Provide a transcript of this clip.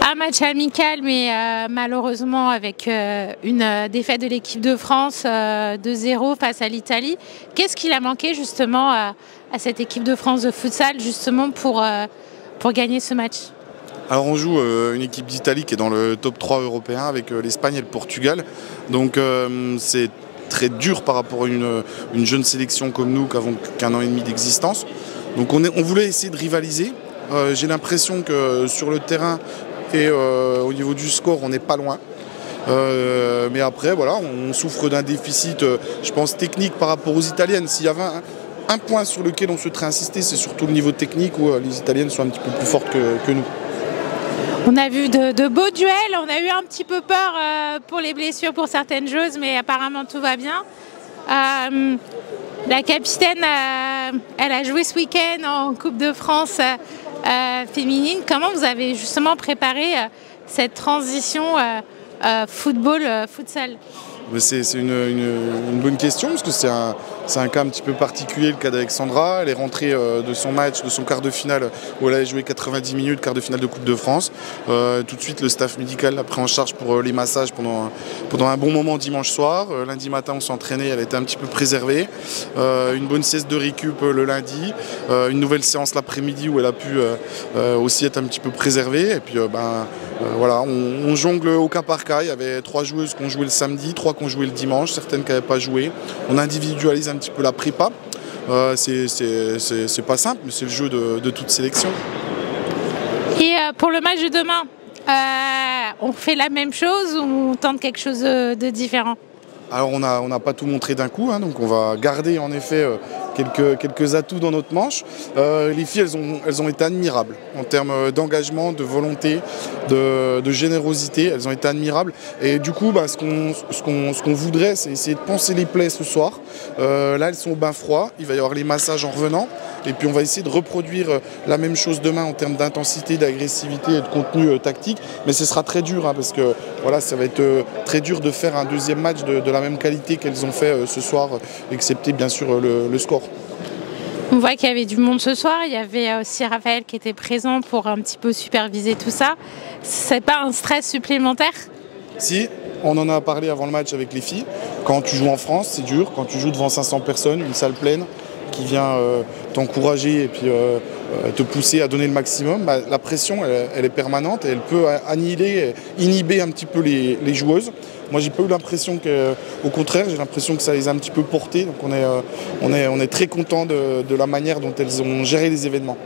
Un match amical, mais malheureusement avec une défaite de l'équipe de France 2-0 face à l'Italie. Qu'est-ce qu'il a manqué justement à cette équipe de France de futsal justement pour gagner ce match? Alors on joue une équipe d'Italie qui est dans le top 3 européen avec l'Espagne et le Portugal. Donc c'est très dur par rapport à une jeune sélection comme nous qui avons qu'un an et demi d'existence. Donc on voulait essayer de rivaliser. J'ai l'impression que sur le terrain et au niveau du score, on n'est pas loin. Mais après, voilà, on souffre d'un déficit, je pense, technique par rapport aux Italiennes. S'il y avait un point sur lequel on souhaiterait insister, c'est surtout le niveau technique où les Italiennes sont un petit peu plus fortes que nous. On a vu de beaux duels, on a eu un petit peu peur pour les blessures pour certaines joueuses, mais apparemment tout va bien. La capitaine, elle a joué ce week-end en Coupe de France féminine. Comment vous avez justement préparé cette transition football-futsal? C'est une bonne question parce que c'est un cas un petit peu particulier, le cas d'Alexandra. Elle est rentrée de son match, de son quart de finale où elle avait joué 90 minutes, quart de finale de Coupe de France. Tout de suite, le staff médical l'a pris en charge pour les massages pendant un bon moment dimanche soir. Lundi matin, on s'est entraîné, elle était un petit peu préservée. Une bonne sieste de récup le lundi. Une nouvelle séance l'après-midi où elle a pu aussi être un petit peu préservée. Et puis, voilà, on jongle au cas par cas. Il y avait 3 joueuses qui ont joué le samedi, 3 qui ont joué le dimanche, certaines qui n'avaient pas joué. On individualise un petit peu la prépa. C'est pas simple, mais c'est le jeu de toute sélection. Et pour le match de demain, on fait la même chose ou on tente quelque chose de différent? Alors on n'a pas tout montré d'un coup, hein, donc on va garder en effet quelques atouts dans notre manche. Les filles, elles ont été admirables en termes d'engagement, de volonté, de générosité. Elles ont été admirables. Et du coup, ce qu'on voudrait, c'est essayer de panser les plaies ce soir. Là, elles sont au bain froid. Il va y avoir les massages en revenant. Et puis on va essayer de reproduire la même chose demain en termes d'intensité, d'agressivité et de contenu tactique. Mais ce sera très dur, hein, parce que voilà, ça va être très dur de faire un deuxième match de la même qualité qu'elles ont fait ce soir, excepté bien sûr le score. On voit qu'il y avait du monde ce soir, il y avait aussi Raphaël qui était présent pour un petit peu superviser tout ça. C'est pas un stress supplémentaire? Si, on en a parlé avant le match avec les filles. Quand tu joues en France, c'est dur. Quand tu joues devant 500 personnes, une salle pleine, qui vient t'encourager et puis te pousser à donner le maximum, la pression elle est permanente et elle peut inhiber un petit peu les joueuses. Moi j'ai pas eu l'impression au contraire, j'ai l'impression que ça les a un petit peu portées, donc on est très content de la manière dont elles ont géré les événements.